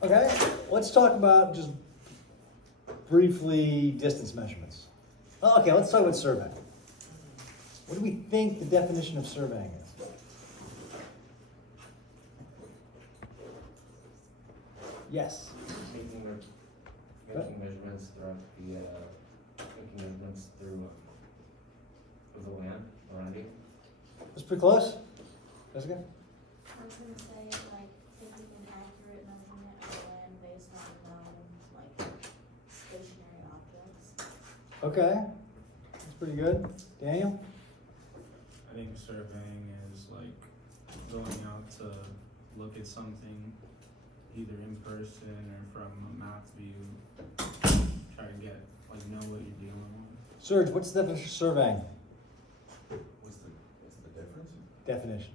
Okay, let's talk about just briefly distance measurements. Oh, okay, let's talk about surveying. What do we think the definition of surveying is? Yes. Making measurements throughout making measurements through the land around you. That's pretty close. Jessica? I was gonna say, like, taking an accurate measurement of the land based on known, like, stationary objects. Okay, that's pretty good. Daniel? I think surveying is like going out to look at something either in person or from a map view, try to get, like, know what you're dealing with. Serge, what's the definition of surveying? What's the difference? Definition.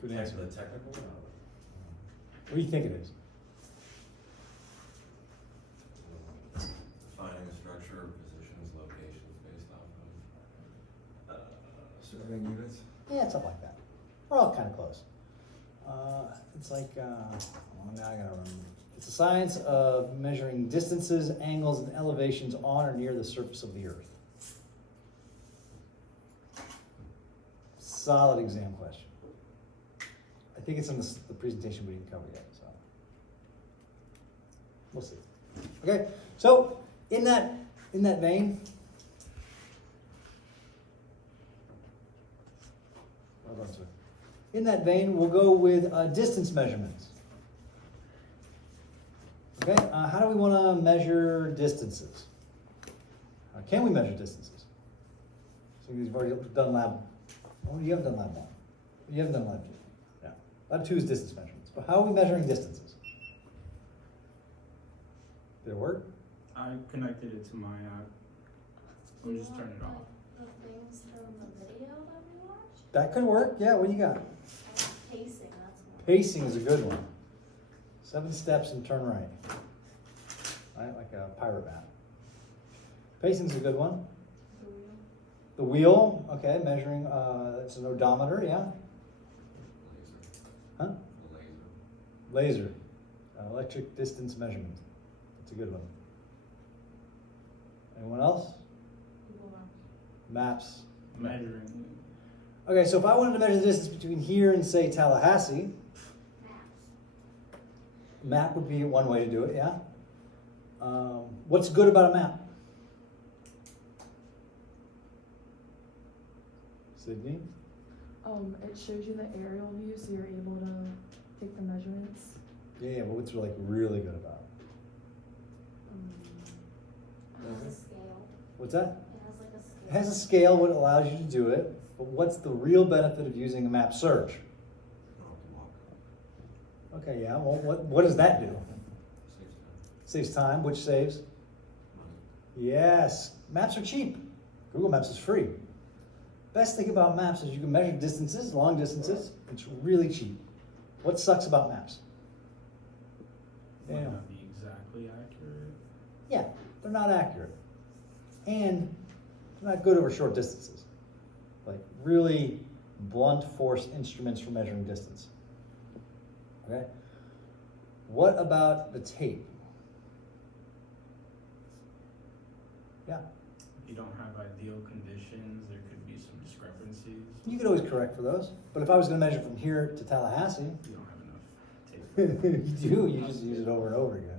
Good answer. The technical one? What do you think it is? Defining the structure, positions, locations based off of surveying units? Yeah, something like that. We're all kind of close. It's like, well, now I gotta remember. It's the science of measuring distances, angles, and elevations on or near the surface of the earth. Solid exam question. I think it's in the presentation we didn't cover yet, so. We'll see. Okay, so in that vein, we'll go with distance measurements. Okay, how do we want to measure distances? Can we measure distances? So you've already done lab. Oh, you haven't done lab 1. You haven't done lab 2. Yeah. Lab 2 is distance measurements. But how are we measuring distances? Did it work? I connected it to my let me just turn it off. The things from the video that we watched? That could work. Yeah, what do you got? Pacing, that's one. Pacing is a good one. 7 steps and turn right. Right, like a pirate map. Pacing's a good one. The wheel. The wheel, okay, measuring, it's an odometer, yeah. Laser. Huh? The laser. Laser, electric distance measurement. That's a good one. Anyone else? Google Maps. Maps. Measuring. Okay, so if I wanted to measure the distance between here and, say, Tallahassee, Maps. map would be one way to do it, yeah? What's good about a map? Sydney? It shows you the aerial view, so you're able to take the measurements. Yeah, but what's like really good about it? It has a scale. What's that? It has like a scale. It has a scale, what allows you to do it, but what's the real benefit of using a map search? You don't have to walk. Okay, yeah, well, what does that do? Saves time. Saves time, which saves? Money. Yes, maps are cheap. Google Maps is free. Best thing about maps is you can measure distances, long distances. It's really cheap. What sucks about maps? Might Yeah. not be exactly accurate. Yeah, they're not accurate. And they're not good over short distances. Like really blunt force instruments for measuring distance. Okay? What about the tape? Yeah. If you don't have ideal conditions, there could be some discrepancies. You could always correct for those. But if I was going to measure from here to Tallahassee, You don't have enough tape. you do. You just use it over and over again.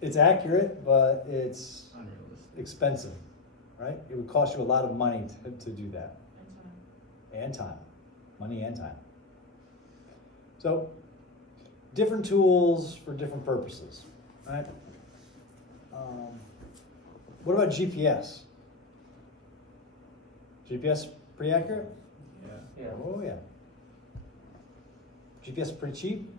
It's accurate, but it's Unrealistic. expensive, right? It would cost you a lot of money to do that. And time. Money and time. So, different tools for different purposes, right? What about GPS? GPS pretty accurate? Yeah. Yeah. Oh, yeah. GPS is pretty cheap?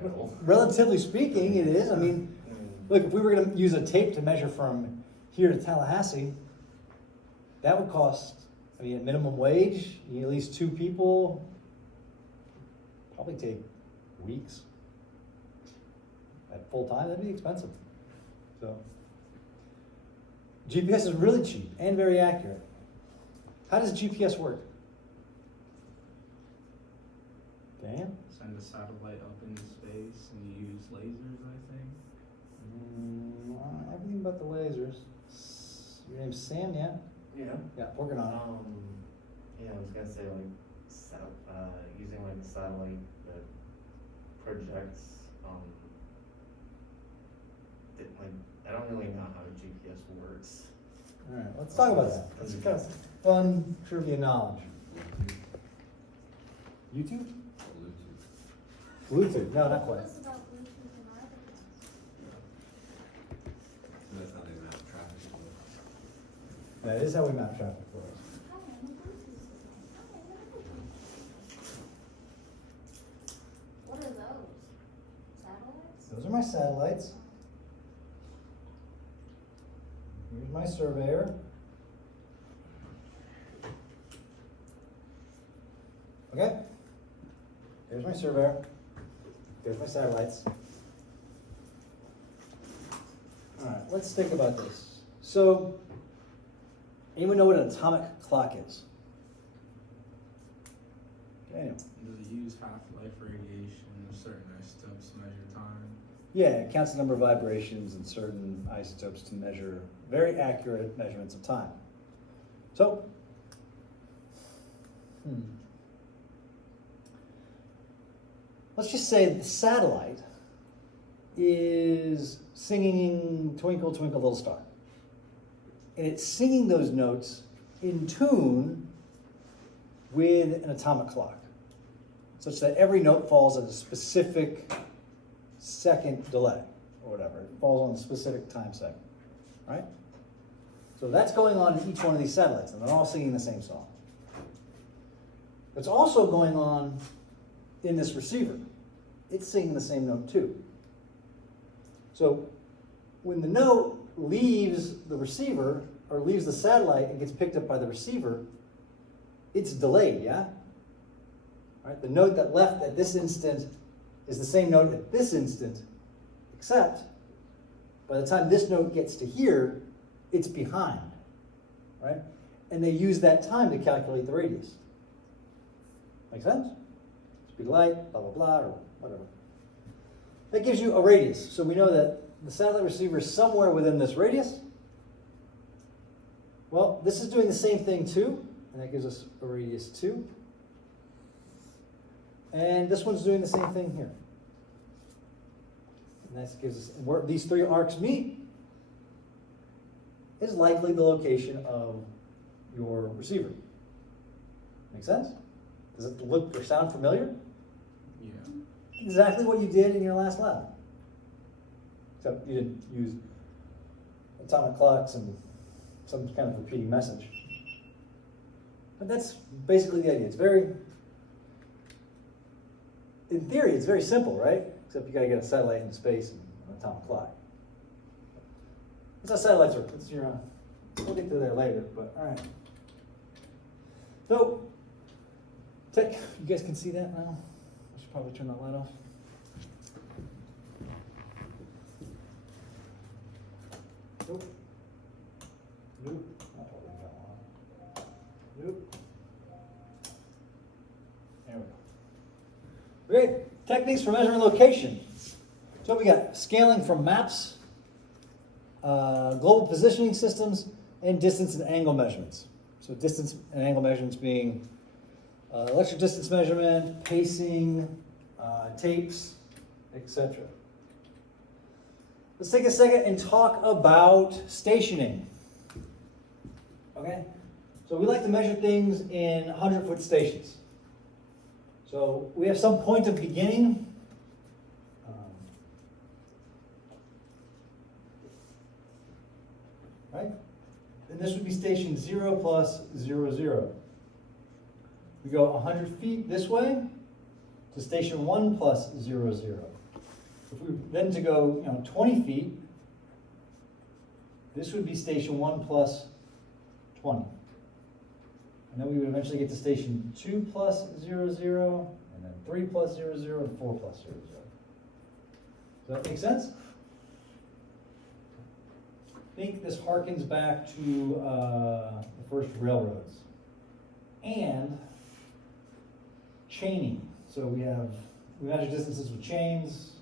No. Relatively speaking, it is. I mean, Mm. look, if we were going to use a tape to measure from here to Tallahassee, that would cost, I mean, at minimum wage, you need at least 2 people, probably take weeks. At full time, that'd be expensive. So, GPS is really cheap and very accurate. How does GPS work? Okay. Send a satellite up into space and you use lasers, I think. Everything but the lasers. Your name's Sam, yeah? Yeah. Yeah, working on it. Yeah, I was gonna say like, using like a satellite that projects, I don't really know how GPS works. Alright, let's talk about that. That's kind of fun trivia knowledge. YouTube? Bluetooth. Bluetooth, no, not quite. Tell us about Bluetooth and Articles. So that's how they map traffic flow. That is how we map traffic flows. Hi, I'm a Bluetooth system. Hi, I'm a Bluetooth. What are those? Satellites? Those are my satellites. Here's my surveyor. Okay? There's my surveyor. There's my satellites. Alright, let's think about this. So, anyone know what an atomic clock is? Okay. Does it use half-life radiation or certain isotopes to measure time? Yeah, it counts the number of vibrations in certain isotopes to measure very accurate measurements of time. So, let's just say that the satellite is singing Twinkle, Twinkle, Little Star. And it's singing those notes in tune with an atomic clock, such that every note falls at a specific second delay, or whatever. It falls on a specific time segment, right? So that's going on in each one of these satellites, and they're all singing the same song. It's also going on in this receiver. It's singing the same note too. So when the note leaves the receiver, or leaves the satellite and gets picked up by the receiver, it's delayed, yeah? Right? The note that left at this instant is the same note at this instant, except by the time this note gets to here, it's behind, right? And they use that time to calculate the radius. Make sense? Speed of light, blah, blah, blah, or whatever. That gives you a radius. So we know that the satellite receiver is somewhere within this radius. Well, this is doing the same thing too, and that gives us a radius 2. And this one's doing the same thing here. And that gives us, where these 3 arcs meet is likely the location of your receiver. Make sense? Does it look or sound familiar? Yeah. Exactly what you did in your last lab. Except you didn't use atomic clocks and some kind of repeating message. But that's basically the idea. It's very, in theory, it's very simple, right? Except you gotta get a satellite into space and an atomic clock. That's how satellites work. That's your, we'll get to there later, but all right. So, tech, you guys can see that now? I should probably turn that light off. Nope. Nope. Not holding that one. Nope. There we go. Great. Techniques for measuring location. So we got scaling from maps, global positioning systems, and distance and angle measurements. So distance and angle measurements being electric distance measurement, pacing, tapes, etc. Let's take a second and talk about stationing. Okay? So we like to measure things in 100-foot stations. So we have some point of beginning. Right? And this would be station 0 plus 0, 0. We go 100 feet this way to station 1 plus 0, 0. If we then to go 20 feet, this would be station 1 plus 20. And then we would eventually get to station 2 plus 0, 0, and then 3 plus 0, 0, and 4 plus 0, 0. Does that make sense? I think this harkens back to the first railroads and chaining. So we measure distances with chains.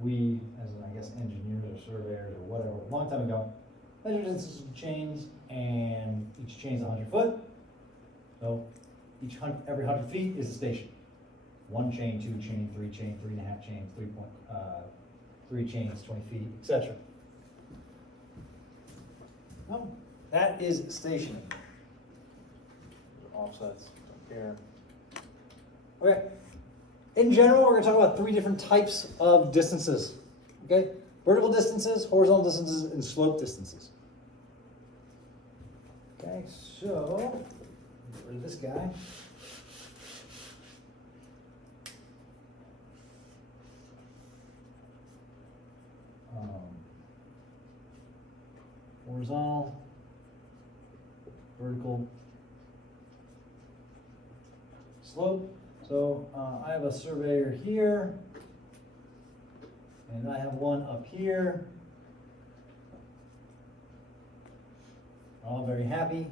We, as I guess engineers or surveyors or whatever, a long time ago, measure distances with chains, and each chain's 100 foot. So every 100 feet is a station. 1 chain, 2 chain, 3 chain, 3.5 chains, 3 chains, 20 feet, etc. No, that is stationary. Offsets, don't care. Okay. In general, we're going to talk about 3 different types of distances. Okay? Vertical distances, horizontal distances, and slope distances. Okay, so, get rid of this guy. Horizontal, vertical, slope. So I have a surveyor here, and I have one up here. All very happy.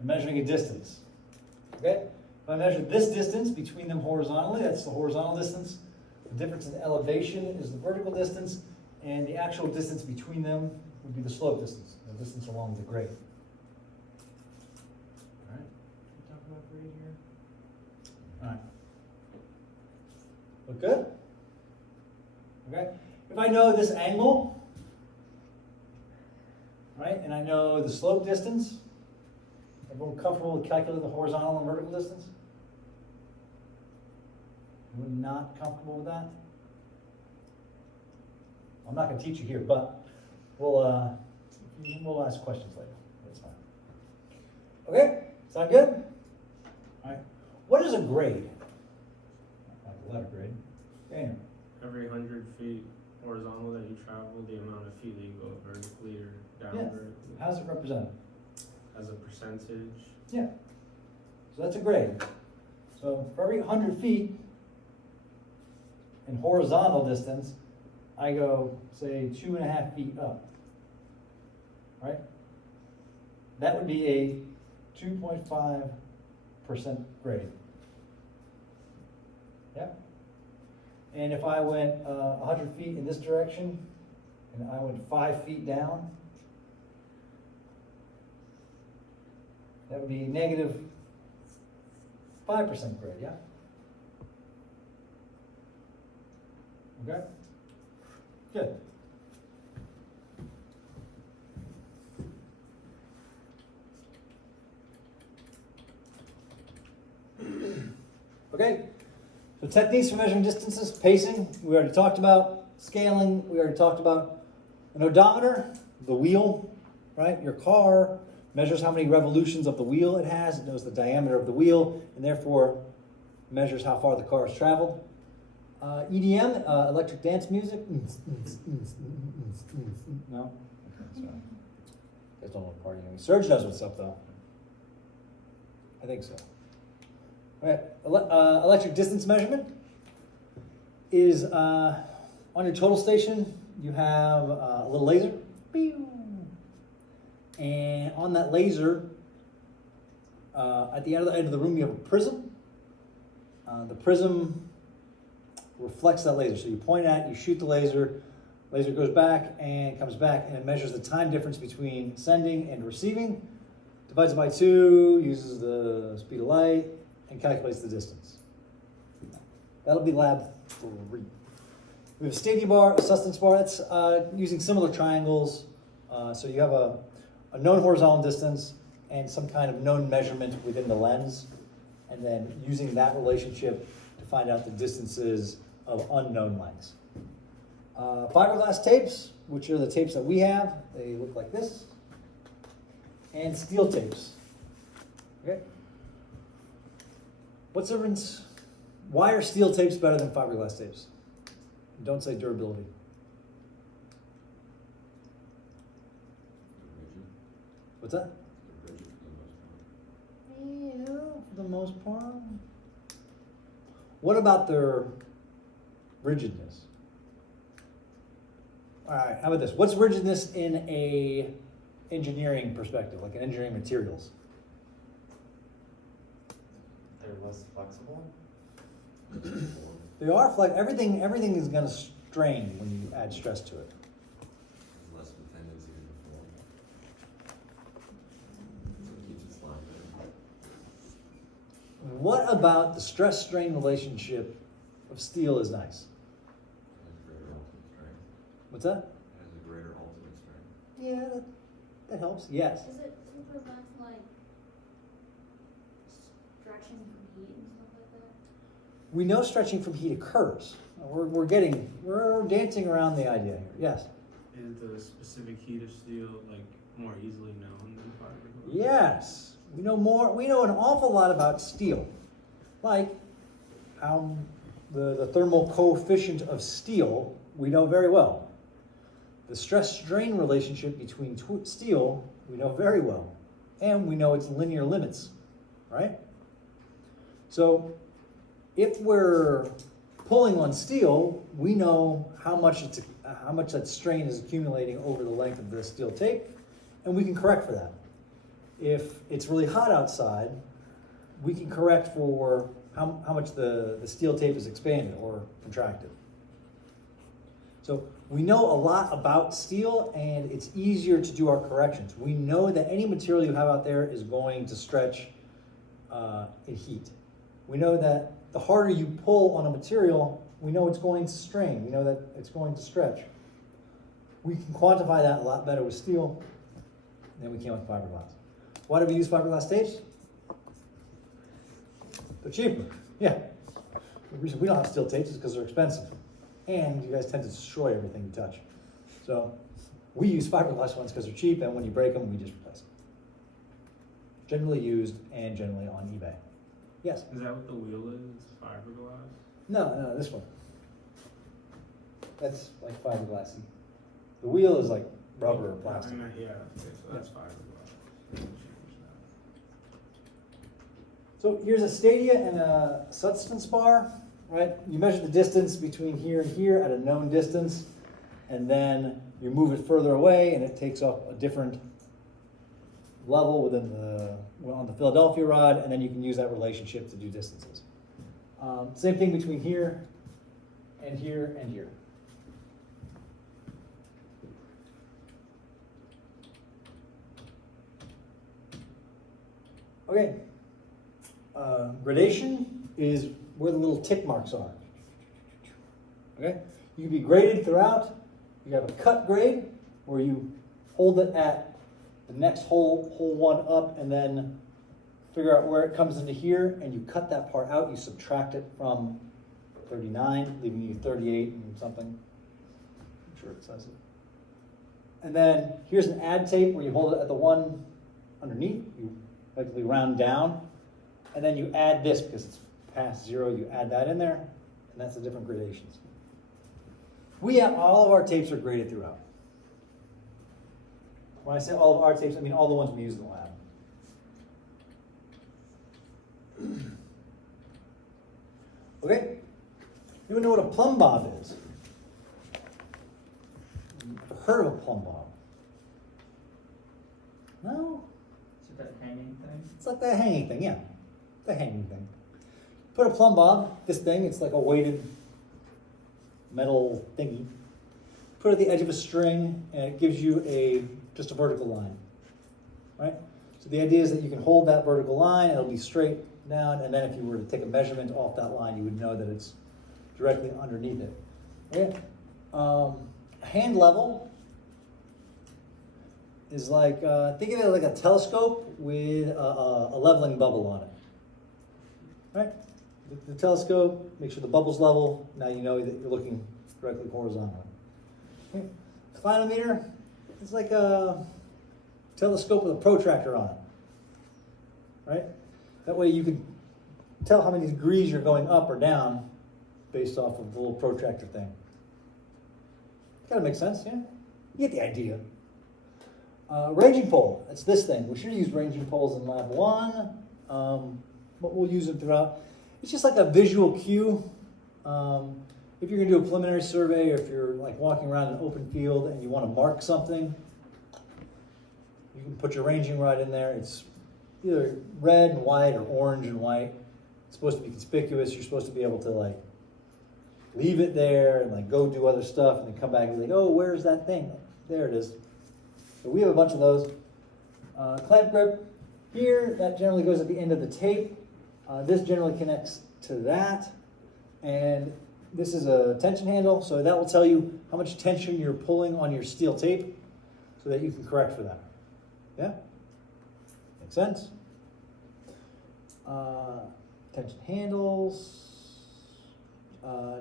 I'm measuring a distance. Okay? If I measure this distance between them horizontally, that's the horizontal distance. The difference in elevation is the vertical distance, and the actual distance between them would be the slope distance, the distance along the grade. All right. Can we talk about grade here? All right. Look good? Okay. If I know this angle, right, and I know the slope distance, everyone comfortable with calculating the horizontal and vertical distance? Anyone not comfortable with that? I'm not going to teach you here, but we'll ask questions later. That's fine. Okay, sound good? All right. What is a grade? Not the letter grade. Daniel. Every 100 feet horizontal that you travel, the amount of feet that you go vertically or down Yes. vertically How's it represented? as a percentage. Yeah. So that's a grade. So for every 100 feet in horizontal distance, I go, say, 2.5 feet up. Right? That would be a 2.5% grade. Yeah? And if I went 100 feet in this direction, and I went 5 feet down, that would be negative 5% grade, yeah? Okay? Good. Okay, so techniques for measuring distances, pacing, we already talked about. Scaling, we already talked about. An odometer, the wheel, right? Your car measures how many revolutions of the wheel it has. It knows the diameter of the wheel, and therefore measures how far the car has traveled. EDM, electric dance music. No? Okay, sorry. You guys don't want to party. Serge knows what's up, though. I think so. All right, electric distance measurement is on your total station, you have a little laser. And on that laser, at the end of the room, you have a prism. The prism reflects that laser. So you point at it, you shoot the laser goes back and comes back, and it measures the time difference between sending and receiving, divides it by 2, uses the speed of light, and calculates the distance. That'll be lab 3. We have a stadia bar, a sustenance bar. That's using similar triangles. So you have a known horizontal distance and some kind of known measurement within the lens, and then using that relationship to find out the distances of unknown lengths. Fiberglass tapes, which are the tapes that we have, they look like this, and steel tapes. Okay. What's the difference? Why are steel tapes better than fiberglass tapes? Don't say durability. What's that? Yeah, for the most part. What about their rigidness? All right, how about this? What's rigidness in a engineering perspective, like an engineering materials? They're less flexible. They are everything is gonna strain when you add stress to it. There's less of a tendency to deform. So it keeps its line better. What about the stress-strain relationship of steel is nice? It has greater ultimate strength. What's that? It has a greater ultimate strength. Yeah, that helps, yes. Is it to prevent like stretching from heat and stuff like that? We know stretching from heat occurs. We're dancing around the idea here, yes. Is the specific heat of steel like more easily known than fiberglass? Yes, we know an awful lot about steel. Like how the thermal coefficient of steel, we know very well. The stress-strain relationship between steel, we know very well. And we know its linear limits, right? So if we're pulling on steel, we know how much that strain is accumulating over the length of the steel tape, and we can correct for that. If it's really hot outside, we can correct for how much the steel tape is expanded or contracted. So we know a lot about steel, and it's easier to do our corrections. We know that any material you have out there is going to stretch in heat. We know that the harder you pull on a material, we know it's going to strain. We know that it's going to stretch. We can quantify that a lot better with steel than we can with fiberglass. Why do we use fiberglass tapes? They're cheaper. Yeah. The reason we don't have steel tapes is because they're expensive. And you guys tend to destroy everything you touch. So we use fiberglass ones because they're cheap, and when you break them, we just replace them. Generally used and generally on eBay. Yes? Is that what the wheel is? Fiberglass? No, this one. That's like fiberglassy. The wheel is like rubber or plastic. Yeah, okay, so that's fiberglass. Change that. So here's a stadia and a substance bar, right? You measure the distance between here and here at a known distance, and then you move it further away, and it takes up a different level on the Philadelphia rod, and then you can use that relationship to do distances. Same thing between here and here and here. Okay. Gradation is where the little tick marks are. Okay? You can be graded throughout. You have a cut grade where you hold it at the next hole one up, and then figure out where it comes into here, and you cut that part out. You subtract it from 39, leaving you 38 and something. I'm sure it says it. And then here's an add tape where you hold it at the one underneath. You effectively round down, and then you add this because it's past 0. You add that in there, and that's the different gradations. All of our tapes are graded throughout. When I say all of our tapes, I mean all the ones we use in the lab. Okay? Anyone know what a plumb bob is? I've heard of a plumb bob. No? Is it that hanging thing? It's like that hanging thing, yeah. The hanging thing. Put a plumb bob, this thing, it's like a weighted metal thingy. Put it at the edge of a string, and it gives you just a vertical line, right? So the idea is that you can hold that vertical line, it'll be straight down, and then if you were to take a measurement off that line, you would know that it's directly underneath it. Okay? Hand level is like, think of it like a telescope with a leveling bubble on it, right? The telescope, make sure the bubble's level, now you know that you're looking directly horizontally. Okay. Clinometer is like a telescope with a protractor on it, right? That way you can tell how many degrees you're going up or down based off of the little protractor thing. Kind of makes sense, yeah? You get the idea. Ranging pole, that's this thing. We should use ranging poles in lab 1, but we'll use them throughout. It's just like a visual cue. If you're gonna do a preliminary survey, or if you're like walking around an open field and you wanna mark something, you can put your ranging rod in there. It's either red and white or orange and white. It's supposed to be conspicuous. You're supposed to be able to like leave it there and like go do other stuff and then come back and be like, oh, where's that thing? There it is. So we have a bunch of those. Clamp grip here, that generally goes at the end of the tape. This generally connects to that. And this is a tension handle, so that will tell you how much tension you're pulling on your steel tape so that you can correct for that. Yeah? Makes sense? Tension handles.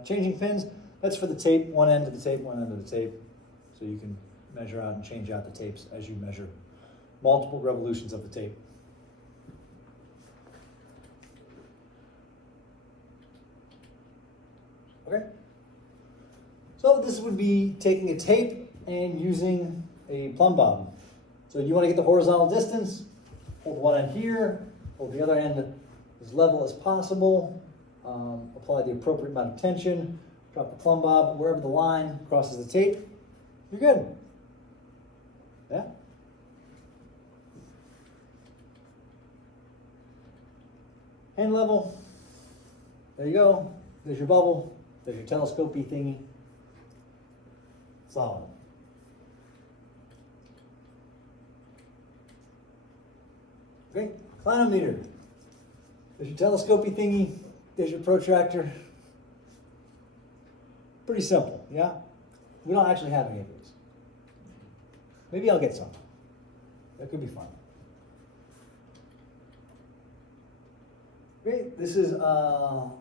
Changing pins, that's for the tape, one end of the tape, one end of the tape. So you can measure out and change out the tapes as you measure multiple revolutions of the tape. Okay. So this would be taking a tape and using a plumb bob. So you want to get the horizontal distance, hold one end here, hold the other end as level as possible, apply the appropriate amount of tension, drop the plumb bob wherever the line crosses the tape, you're good. Yeah? Hand level, there you go, there's your bubble, there's your telescopy thingy. Solid. Okay, clinometer. There's your telescopy thingy, there's your protractor. Pretty simple, yeah? We don't actually have any of these. Maybe I'll get some. That could be fun. Okay, this is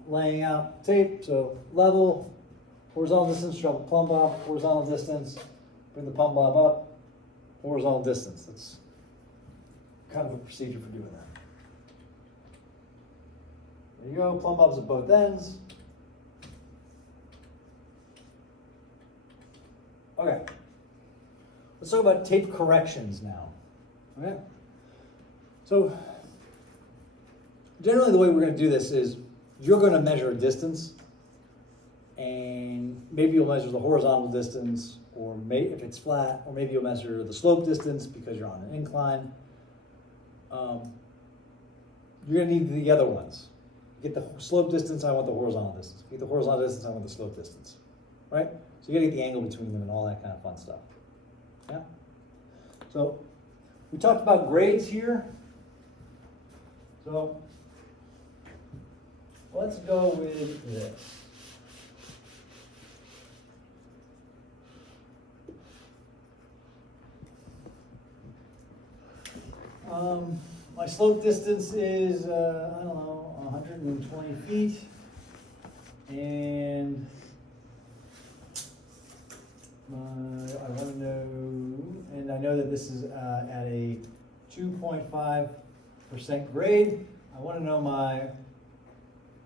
laying out tape, so level, horizontal distance, drop a plumb bob, horizontal distance, bring the plumb bob up, horizontal distance. That's kind of a procedure for doing that. There you go, plumb bobs at both ends. Okay, let's talk about tape corrections now. Okay, so generally the way we're going to do this is you're going to measure a distance, and maybe you'll measure the horizontal distance, or if it's flat, or maybe you'll measure the slope distance because you're on an incline. You're going to need the other ones. Get the slope distance, I want the horizontal distance. Get the horizontal distance, I want the slope distance. Right? So you got to get the angle between them and all that kind of fun stuff. Yeah? So we talked about grades here. So let's go with this. My slope distance is, I don't know, 120 feet. And I want to know, and I know that this is at a 2.5% grade. I want to know my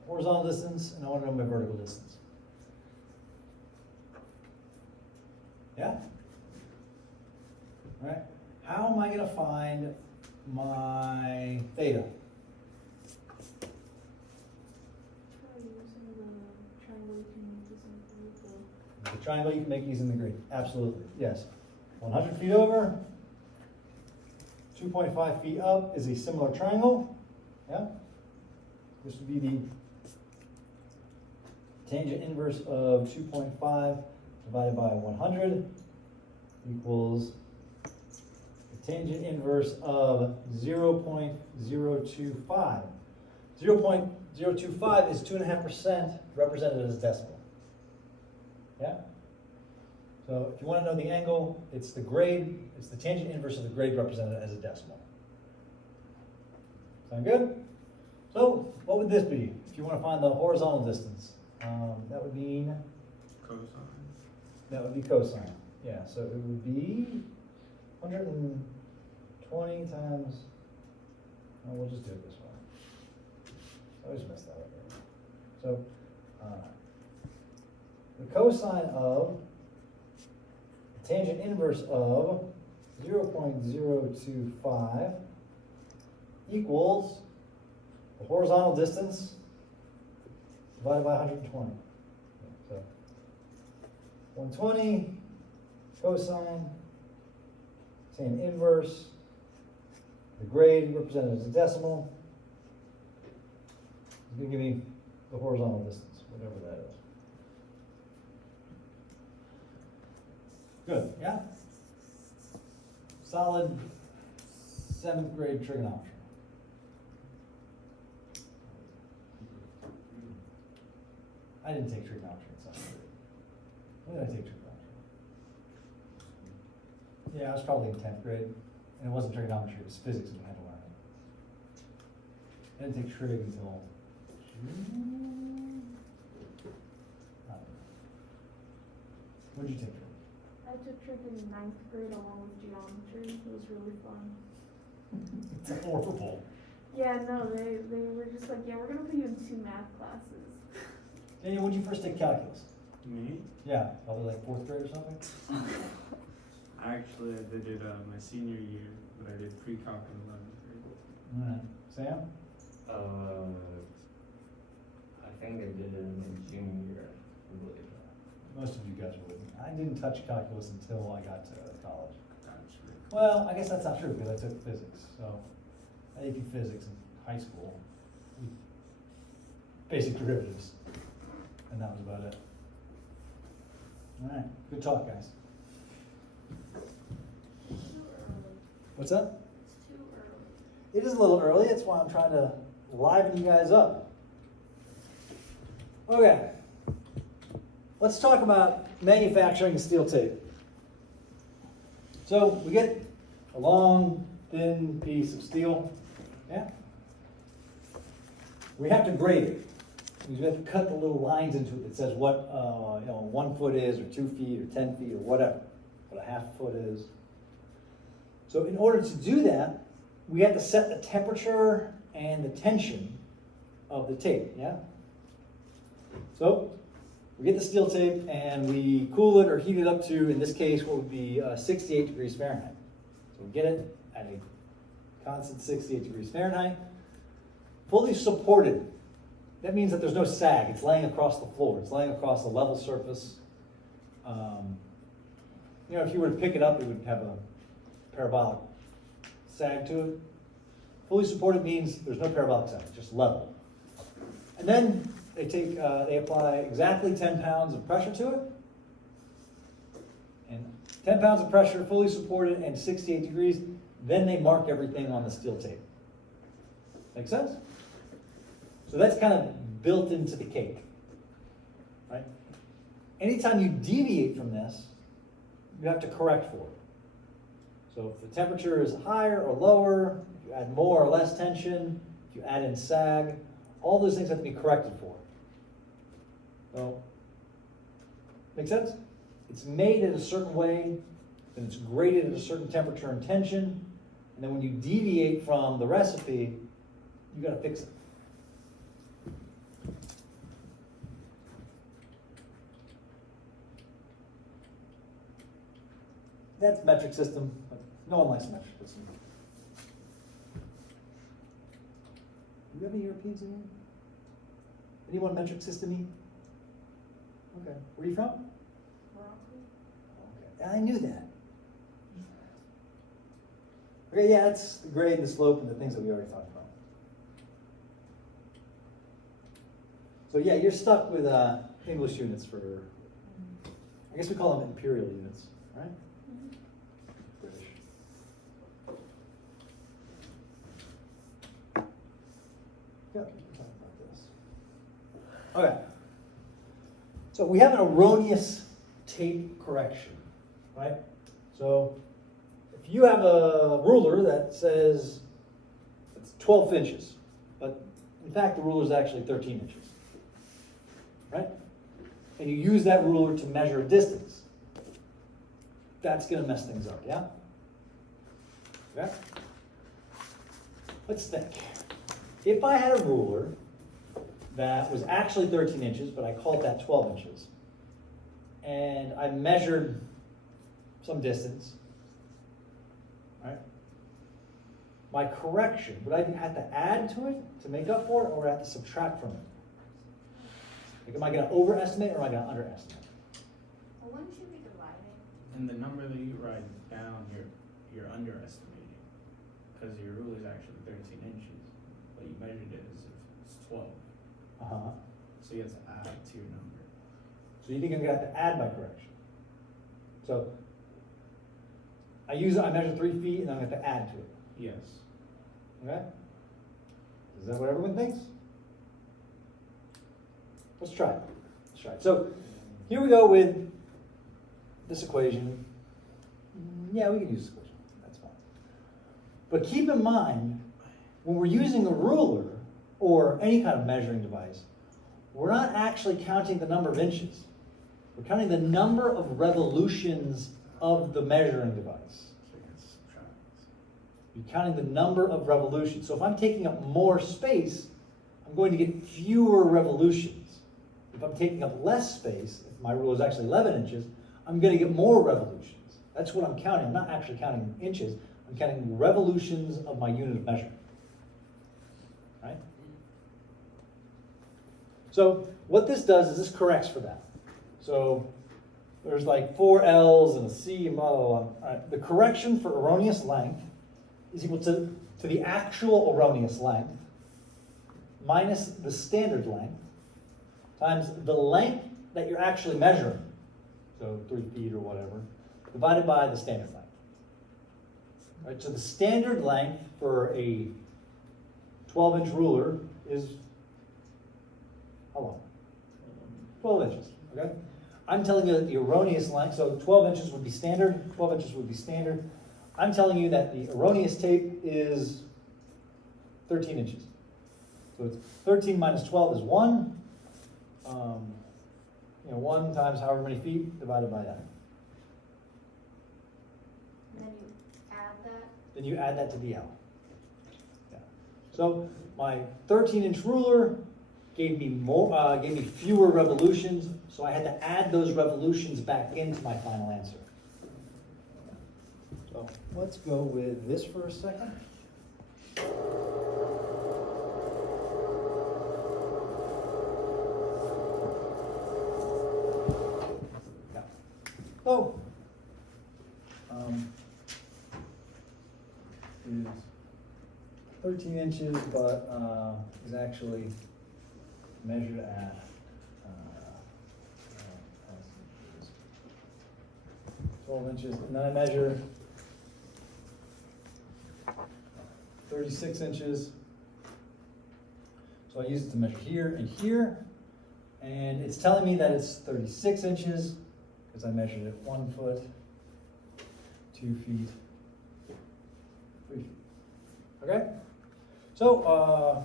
horizontal distance, and I want to know my vertical distance. Yeah? All right. How am I going to find my theta? The triangle you can make using the grid. Absolutely. Yes. 100 feet over, 2.5 feet up is a similar triangle. Yeah? This would be the tangent inverse of 2.5 divided by 100 equals the tangent inverse of 0.025. 0.025 is 2.5% represented as a decimal. Yeah? So if you want to know the angle, it's the grade, it's the tangent inverse of the grade represented as a decimal. Sound good? So what would this be if you want to find the horizontal distance? That would mean, Cosine. that would be cosine. Yeah, so it would be 120 times, oh, we'll just do it this way. I always mess that up. Right? So the cosine of the tangent inverse of 0.025 equals the horizontal distance divided by 120. So 120 cosine, tan inverse, the grade represented as a decimal, He's gonna give me the horizontal distance, whatever that is. Good, yeah? Solid 7th grade trigonometry. I didn't take trigonometry in 7th grade. When did I take trigonometry? Yeah, I was probably in 10th grade, and it wasn't trigonometry, it was physics we had to learn. I didn't take trig until June. I don't know. When did you take trig? I took trig in 9th grade along with geometry. It was really fun. It's horrible. Yeah, no, they were just like, yeah, we're gonna put you in 2 math classes. Daniel, when did you first take calculus? Me? Yeah, probably like 4th grade or something? Actually, I did it my senior year, but I did pre-calc in 11th grade. Alright. Sam? I think I did it in my junior year, I believe. Most of you guys would. I didn't touch calculus until I got to college. That's right. Well, I guess that's not true because I took physics. So I did physics in high school. Basic derivatives. And that was about it. All right, good talk, guys. Too early. What's that? It's too early. It is a little early. That's why I'm trying to liven you guys up. Okay. Let's talk about manufacturing steel tape. So we get a long, thin piece of steel. Yeah. We have to grade it. We have to cut the little lines into it that says what 1 foot is, or 2 feet, or 10 feet, or whatever. What a half foot is. So in order to do that, we have to set the temperature and the tension of the tape, yeah? So we get the steel tape and we cool it or heat it up to, in this case, what would be 68 degrees Fahrenheit. So we get it at a constant 68 degrees Fahrenheit, fully supported. That means that there's no sag. It's laying across the floor. It's laying across a level surface. If you were to pick it up, it would have a parabolic sag to it. Fully supported means there's no parabolic sag, it's just level. And then they apply exactly 10 pounds of pressure to it. And 10 pounds of pressure, fully supported, and 68 degrees. Then they mark everything on the steel tape. Make sense? So that's kind of built into the cake, right? Anytime you deviate from this, you have to correct for it. So if the temperature is higher or lower, if you add more or less tension, if you add in sag, all those things have to be corrected for. So, make sense? It's made in a certain way, and it's graded at a certain temperature and tension, and then when you deviate from the recipe, you gotta fix it. That's metric system, but no one likes metric system. Do you have any Europeans in here? Anyone metric system-y? Okay. Where are you from? Okay. I knew that. Okay, yeah, that's the grade and the slope and the things that we already talked about. So yeah, you're stuck with English units for, I guess we call them imperial units, right? British. Yeah, we can talk about this. Okay. So we have an erroneous tape correction, right? So if you have a ruler that says it's 12 inches, but in fact the ruler is actually 13 inches, right? And you use that ruler to measure a distance, that's going to mess things up, yeah? Yeah? Let's think. If I had a ruler that was actually 13 inches, but I called that 12 inches, and I measured some distance, right? My correction, would I have to add to it to make up for it, or would I have to subtract from it? Like, am I going to overestimate or am I going to underestimate? Well, wouldn't you be dividing? And the number that you write down, you're underestimating, because your rule is actually 13 inches, but you measured it as if it's 12. Uh-huh. So you have to add to your number. So you think I'm gonna have to add my correction? So I measure 3 feet and I'm gonna have to add to it, Yes. okay? Is that what everyone thinks? Let's try it. Let's try it. So here we go with this equation. Yeah, we can use this equation, that's fine. But keep in mind, when we're using a ruler or any kind of measuring device, we're not actually counting the number of inches. We're counting the number of revolutions of the measuring device. So you can subtract. You're counting the number of revolutions. So if I'm taking up more space, I'm going to get fewer revolutions. If I'm taking up less space, if my rule is actually 11 inches, I'm going to get more revolutions. That's what I'm counting. I'm not actually counting inches. I'm counting revolutions of my unit of measurement. Right? So what this does is this corrects for that. So there's like 4 L's and a C and blah, blah, blah. All right. The correction for erroneous length is equal to the actual erroneous length minus the standard length times the length that you're actually measuring, so 3 feet or whatever, divided by the standard length. Right, so the standard length for a 12-inch ruler is how long? 12 inches, okay? I'm telling you that the erroneous length, so 12 inches would be standard, 12 inches would be standard. I'm telling you that the erroneous tape is 13 inches. So it's 13 minus 12 is 1. 1 times however many feet divided by that. And then you add that. Then you add that to the L. Yeah. So my 13-inch ruler gave me fewer revolutions, so I had to add those revolutions back into my final answer. So let's go with this for a second. Yeah. So, is 13 inches, but is actually measured at 12 inches, and then I measure 36 inches. So I use it to measure here and here, and it's telling me that it's 36 inches because I measured it 1 foot, 2 feet, 3 feet. Okay? So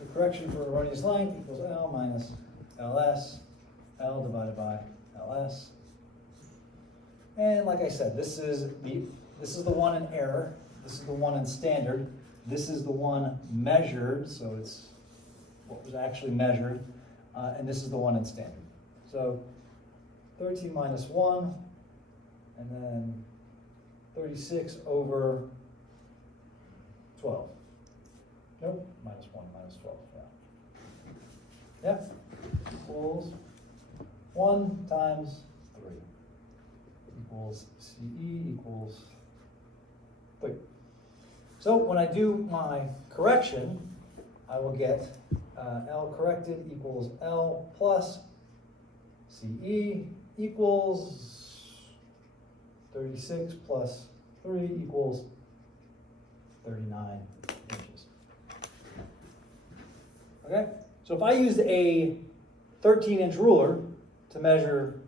the correction for erroneous length equals L minus LS, L divided by LS. And like I said, this is the one in error, this is the one in standard, this is the one measured, so it's what was actually measured, and this is the one in standard. So 13 minus 1, and then 36 over 12. Nope, minus 1 minus 12, yeah. Yep, equals 1 times 3. Equals CE equals 3. So when I do my correction, I will get L corrected equals L plus CE equals 36 plus 3 equals 39 inches. Okay? So if I used a 13-inch ruler to measure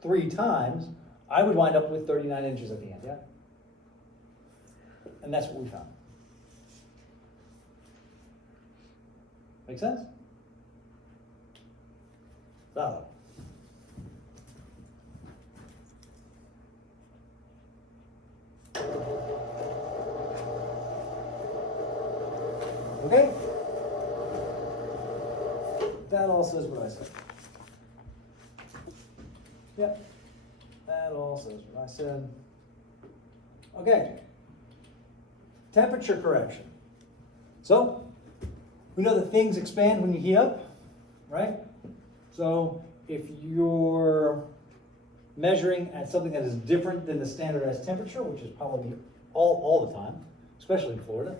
3 times, I would wind up with 39 inches at the end, yeah? And that's what we found. Make sense? Solid. Okay? That all says what I said. Yep. That all says what I said. Okay. Temperature correction. So, we know that things expand when you heat up, right? So, if you're measuring at something that is different than the standardized temperature, which is probably all the time, especially in Florida,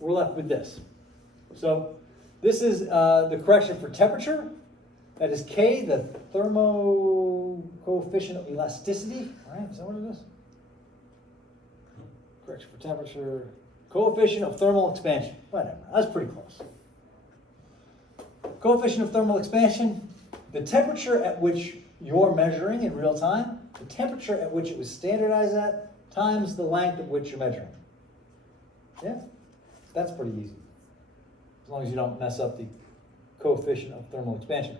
we're left with this. So, This is the correction for temperature. That is K, the thermo coefficient of elasticity. All right, is that what it is? Correction for temperature, coefficient of thermal expansion. Whatever, that's pretty close. Coefficient of thermal expansion, the temperature at which you're measuring in real time, the temperature at which it was standardized at, times the length at which you're measuring. Yeah, that's pretty easy. As long as you don't mess up the coefficient of thermal expansion.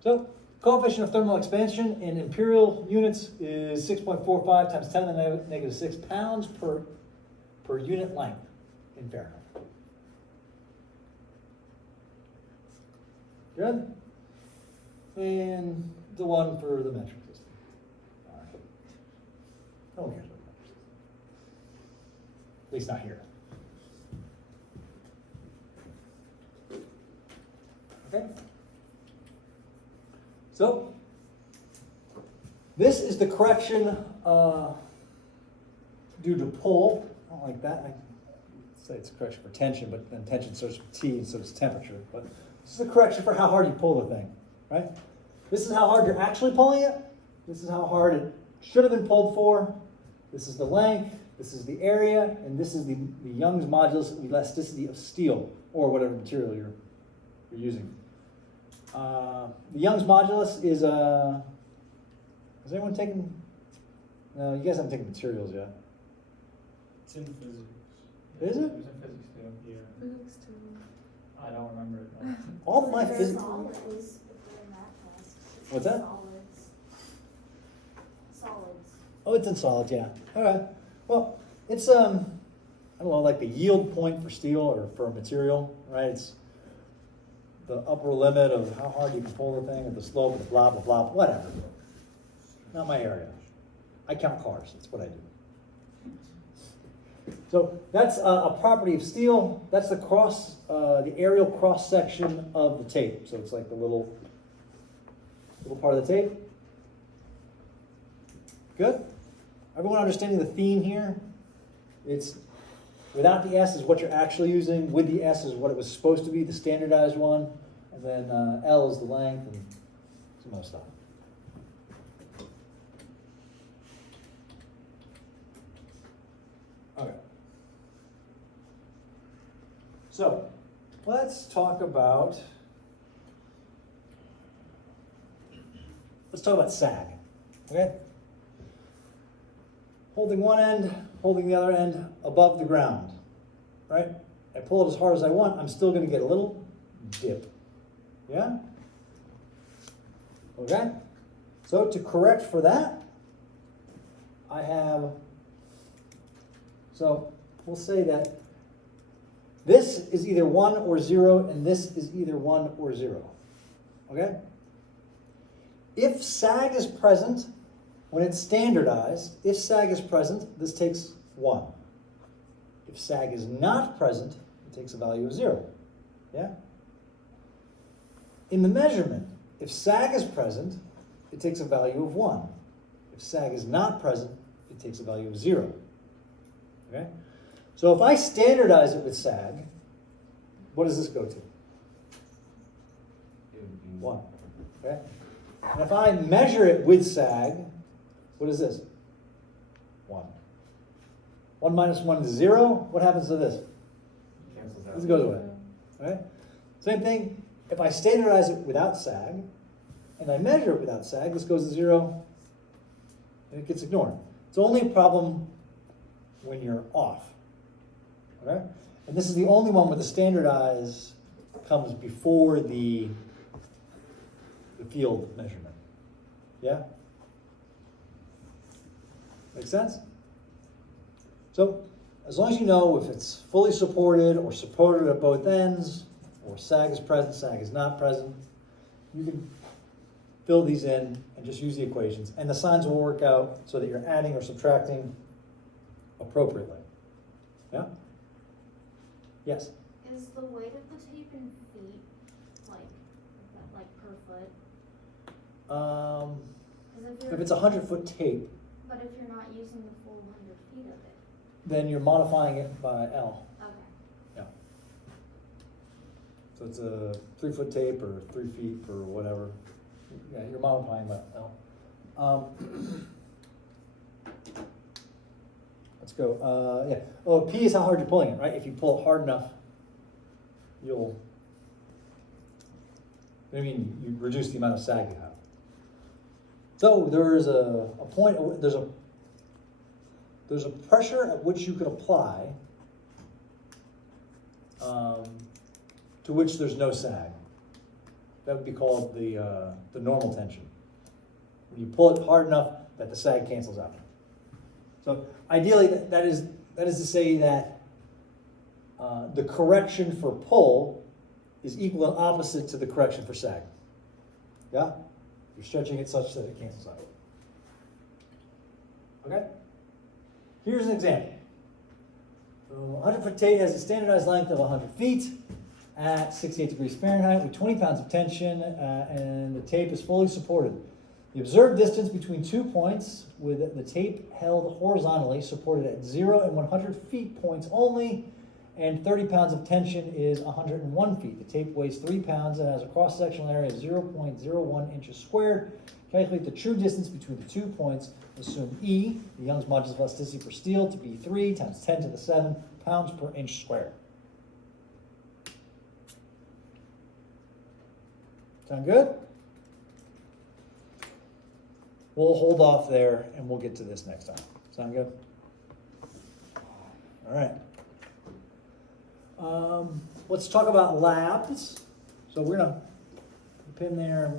So, coefficient of thermal expansion in imperial units is 6.45 times 10 to the negative 6 pounds per unit length in Fahrenheit. Good? And the one for the metric system. All right. No one cares about the metric system. At least not here. Okay? So, this is the correction due to pull. I don't like that. I say it's a correction for tension, but then tension starts with T, and so it's temperature. But this is a correction for how hard you pull the thing, right? This is how hard you're actually pulling it. This is how hard it should have been pulled for. This is the length. This is the area, and this is the Young's modulus of elasticity of steel, or whatever material you're using. The Young's modulus is has anyone taken? No, you guys haven't taken materials yet. It's in physics. Is it? It was in physics too. Yeah. Physics too. I don't remember it though. All of my They're physics. solids if they're in that test. It's What's that? Solids. Solids. Oh, it's in solids, yeah. All right. Well, it's I don't know, like the yield point for steel or for a material, right? It's the upper limit of how hard you can pull the thing, or the slope, of the blah blah blah, whatever. Not my area. I count cars. That's what I do. So that's a property of steel. That's the aerial cross section of the tape. So it's like the little part of the tape. Good. Everyone understanding the theme here? It's without the S is what you're actually using. With the S is what it was supposed to be, the standardized one. And then L is the length and some other stuff. Okay. So, let's talk about sag. Okay? Holding one end, holding the other end above the ground. Right? I pull it as hard as I want, I'm still going to get a little dip. Yeah? Okay? So to correct for that, I have, so we'll say that this is either 1 or 0, and this is either 1 or 0. Okay? If sag is present, when it's standardized, if sag is present, this takes 1. If sag is not present, it takes a value of 0. Yeah? In the measurement, if sag is present, it takes a value of 1. If sag is not present, it takes a value of 0. Okay? So if I standardize it with sag, what does this go to? It would be 1. Okay? And if I measure it with sag, what is this? 1. 1 minus 1 is 0. What happens to this? Cancels This out. goes away. Right? Same thing, if I standardize it without sag, and I measure it without sag, this goes to 0, and it gets ignored. It's only a problem when you're off. Okay? And this is the only one where the standardize comes before the field measurement. Yeah? Make sense? So, as long as you know if it's fully supported or supported at both ends, or sag is present, sag is not present, you can fill these in and just use the equations. And the signs will work out so that you're adding or subtracting appropriately. Yeah? Yes? Is the weight of the tape in feet, like per foot? 'Cause If it's a 100-foot tape, but if you're not using the full 100 feet of it, then you're modifying it by L. okay. Yeah. So it's a 3-foot tape or 3 feet for whatever. Yeah, you're multiplying by L. Let's go, yeah. Oh, P is how hard you're pulling it, right? If you pull it hard enough, you'll, I mean, you reduce the amount of sag you have. So there's a point, there's a pressure at which you could apply to which there's no sag. That would be called the normal tension. When you pull it hard enough that the sag cancels out. So ideally, that is to say that the correction for pull is equal and opposite to the correction for sag. Yeah? You're stretching it such that it cancels out. Okay? Here's an example. So 100-foot tape has a standardized length of 100 feet at 68 degrees Fahrenheit with 20 pounds of tension, and the tape is fully supported. The observed distance between 2 points with the tape held horizontally supported at 0 and 100 feet points only, and 30 pounds of tension is 101 feet. The tape weighs 3 pounds and has a cross-sectional area of 0.01 inches squared. Calculate the true distance between the 2 points. Assume E, the Young's modulus of elasticity for steel, to be 3 times 10 to the 7 pounds per inch squared. Sound good? We'll hold off there and we'll get to this next time. Sound good? All right. Let's talk about labs. So we're gonna pin there.